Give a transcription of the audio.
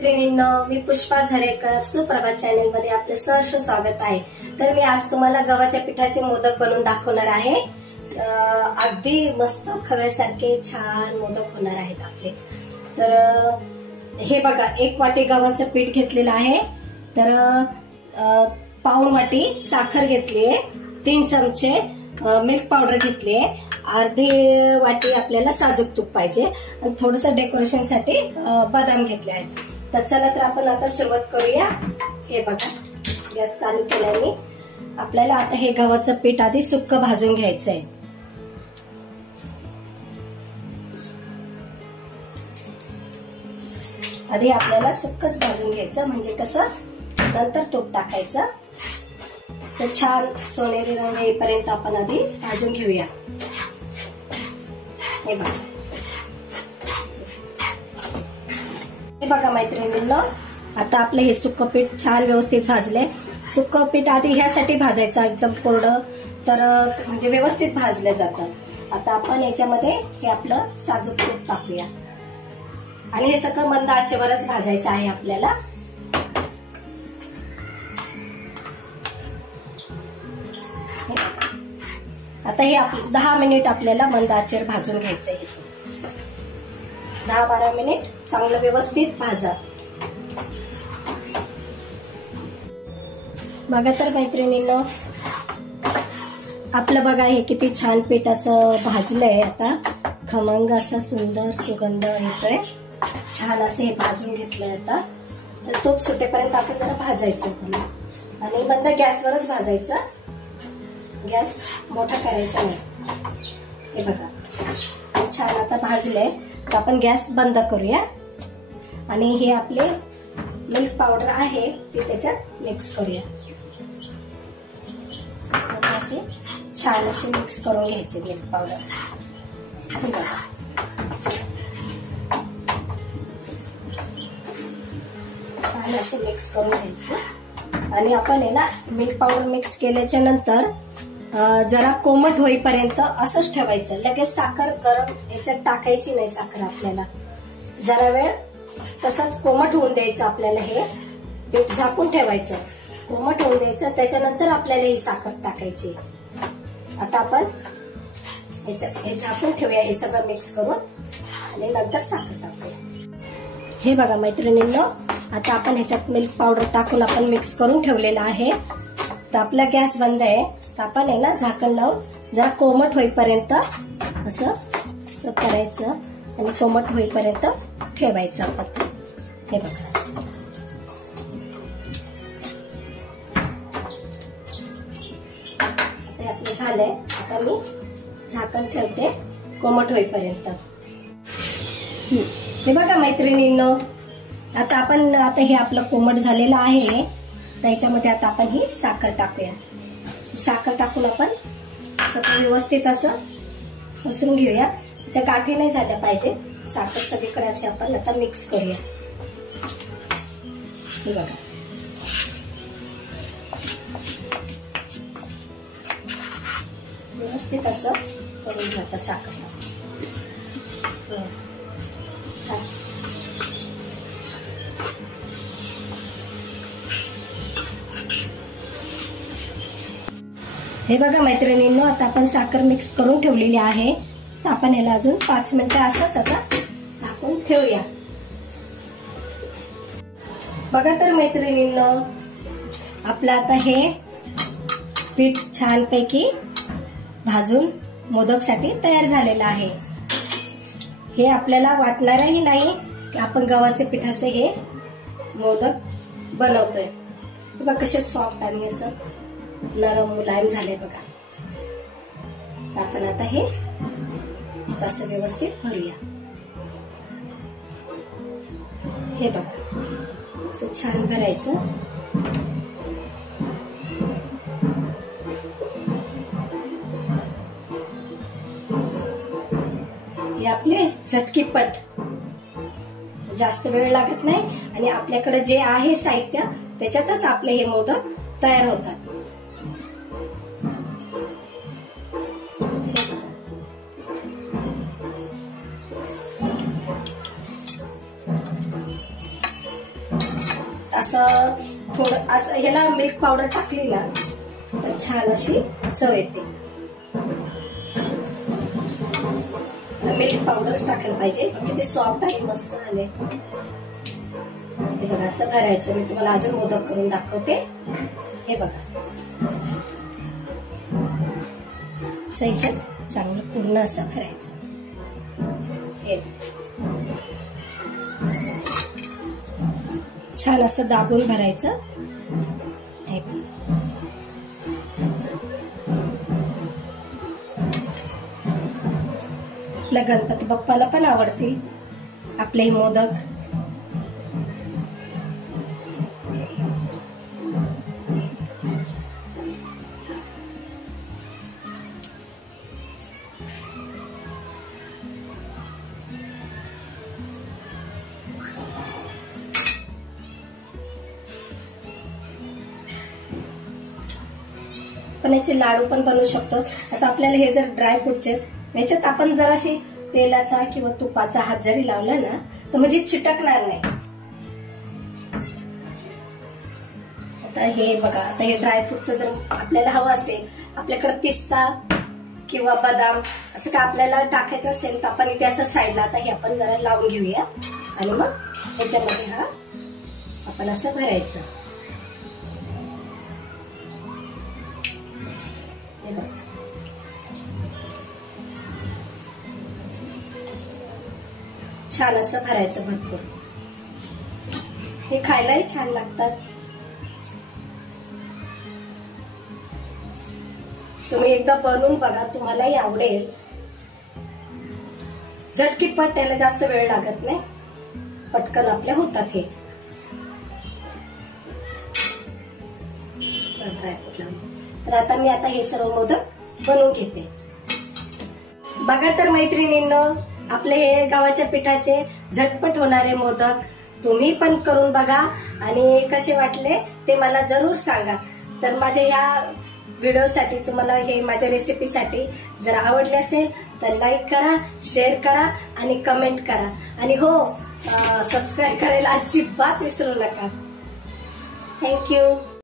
मैत्रिणींनो, मी पुष्पा झरेकर सुप्रभात चॅनल मध्ये आपले सहर्ष स्वागत आहे। तर मी आज तुम्हाला गव्हाच्या पिठाचे मोदक बनवून दाखवणार आहे। अगदी मस्त खव्यासारखे छान मोदक होणार आहेत आपले। तर हे बघा, 1 वाटी गव्हाचं पीठ घेतलेलं आहे। तर पाऊण वाटी साखर घेतली आहे, 3 चमचे मिल्क पावडर घेतली आहे, अर्धी वाटी आपल्याला साजूक तूप पाहिजे आणि थोडंसं डेकोरेशन साठी बदाम घेतले आहेत। तर चला तर आपण आता सुरुवात करूया। हे बघा, गॅस चालू केलाय मी। आपल्याला आता हे गव्हाचं पीठ आधी सुक्क भाजून घ्यायचंय। आधी आपल्याला सुक्कच भाजून घ्यायचं, म्हणजे कसं नंतर तूप टाकायचं। छान सोनेरी रंग येईपर्यंत आपण आधी भाजून घेऊया। हे बघा मैत्रिणींनो, आता आपलं हे सुक्क पीठ छान व्यवस्थित भाजले। सुक्क पीठ आधी ह्यासाठी भाजायचं एकदम कोरडं, तर म्हणजे व्यवस्थित भाजलं जातं। आता आपण याच्यामध्ये हे आपलं साजूक तूप टाकूया आणि हे सगळं मंद आचेवरच भाजायचं आहे आपल्याला। आता हे 10 मिनिट आपल्याला मंद आचेवर भाजून घ्यायचंय। 10-12 मिनिट चांगलं व्यवस्थित भाजा। बघा तर मैत्रिणींनो, आपलं बघा हे किती छान पीठ असं भाजलंय। आता खमंग असा सुंदर सुगंध येतोय। छान असं हे भाजून घेतलंय। आता तूप सुटेपर्यंत आपण जरा भाजायचं आणि मंद गॅसवरच भाजायचं, गॅस मोठा करायचा नाही। हे बघा छान आता भाजले, तर आपण गॅस बंद करूया आणि हे आपले मिल्क पावडर आहे ती त्याच्यात मिक्स करूया। असे छान असे मिक्स करून घ्यायचे मिल्क पावडर। हे बघा छान असे मिक्स करून घ्यायचे आणि आपण आहे ना मिल्क पावडर मिक्स केल्याच्या नंतर जरा कोमट होईपर्यंत असंच ठेवायचं। लगेच साखर गरम याच्यात टाकायची नाही। साखर आपल्याला जरा वेळ तसंच कोमट होऊन द्यायचं। आपल्याला हे पीठ झाकून ठेवायचं, कोमट होऊन द्यायचं, त्याच्यानंतर आपल्याला ही साखर टाकायची। आता आपण याच्यात हे झाकून ठेवूया, हे सगळं मिक्स करून आणि नंतर साखर टाकूया। हे बघा मैत्रिणींनो, आता आपण ह्याच्यात मिल्क पावडर टाकून आपण मिक्स करून ठेवलेलं आहे। तर आपला गॅस बंद आहे। तर आपण आहे ना झाकण लावून जरा कोमट होईपर्यंत असं करायचं आणि कोमट होईपर्यंत ठेवायचं आपण। हे बघा ते आपलं झालंय। आता मी झाकण ठेवते कोमट होईपर्यंत। हे बघा मैत्रिणींनो, आता हे आपलं कोमट झालेलं आहे। तर याच्यामध्ये आता आपण ही साखर टाकूया। साखर टाकून आपण सगळं व्यवस्थित असं मिसळून घेऊया। त्याच्या गाठी नाही झाल्या पाहिजे। साखर सगळीकडे अशी आपण आता मिक्स करूया। हे बघा व्यवस्थित असं करून घ्या साखर। हे बघा मैत्रिणींनो, आता आपण साखर मिक्स करून ठेवलेली आहे। तर आपण याला अजून 5 मिनिटं असंच आता झाकून ठेवूया। बघा तर मैत्रिणींनो, आपलं आता हे पीठ छानपैकी भाजून मोदकसाठी तयार झालेलं आहे। हे आपल्याला वाटणारही नाही की आपण गव्हाच्या पिठाचे हे मोदक बनवतोय। बघा कसे सॉफ्ट आणि असं नरम मुलायम झाले बघा। आपण आता हे असं व्यवस्थित भरूया। हे बघा असं छान भरायचं। हे आपले झटकीपट, जास्त वेळ लागत नाही आणि आपल्याकडे जे आहे साहित्य त्याच्यातच आपले हे मोदक तयार होतात। असं थोडं असं ह्याला मिल्क पावडर टाकली ना तर छान अशी चव येते. मिल्क पावडरच टाकायला पाहिजे. किती सॉफ्ट आहे, मस्त झाले. हे बघा असं भरायचं. मी तुम्हाला अजून मोदक करून दाखवते. हे बघा सहीच्या चांगलं पूर्ण असं भरायचं. हे छान असं दाबून भरायचं. हे आपल्या गणपती बाप्पाला पण आवडतील आपले मोदक. पण याचे लाडू पण बनवू शकतो. आता आपल्याला हे जर ड्रायफ्रूटचे याच्यात आपण जराशी तेलाचा किंवा तुपाचा हात जरी लावला ना तर म्हणजे चिटकणार नाही. आता हे बघा, आता हे ड्रायफ्रूटचं जर आपल्याला हवं असेल, आपल्याकडे पिस्ता किंवा बदाम असं काय आपल्याला टाकायचं असेल तर आपण इथे असं साईडला आता हे आपण जरा लावून घेऊया आणि मग याच्यामध्ये हा आपण असं भरायचं. छान असं भरायचं भरपूर. हे खायलाही छान लागतात. तुम्ही एकदा बनवून बघा, तुम्हालाही आवडेल. झटकीपट, त्याला जास्त वेळ लागत नाही, पटकन आपले होतात हे. तर आता मी हे सर्व मोदक बनवून घेते. बघा तर मैत्रिणींनो, आपले हे गव्हाच्या पिठाचे झटपट होणारे मोदक तुम्ही पण करून बघा आणि कसे वाटले ते मला जरूर सांगा. तर माझ्या या व्हिडिओसाठी, तुम्हाला हे माझ्या रेसिपीसाठी जर आवडले असेल तर लाईक करा, शेअर करा आणि कमेंट करा. आणि हो, सबस्क्राईब करायला अजिबात विसरू नका. थँक्यू.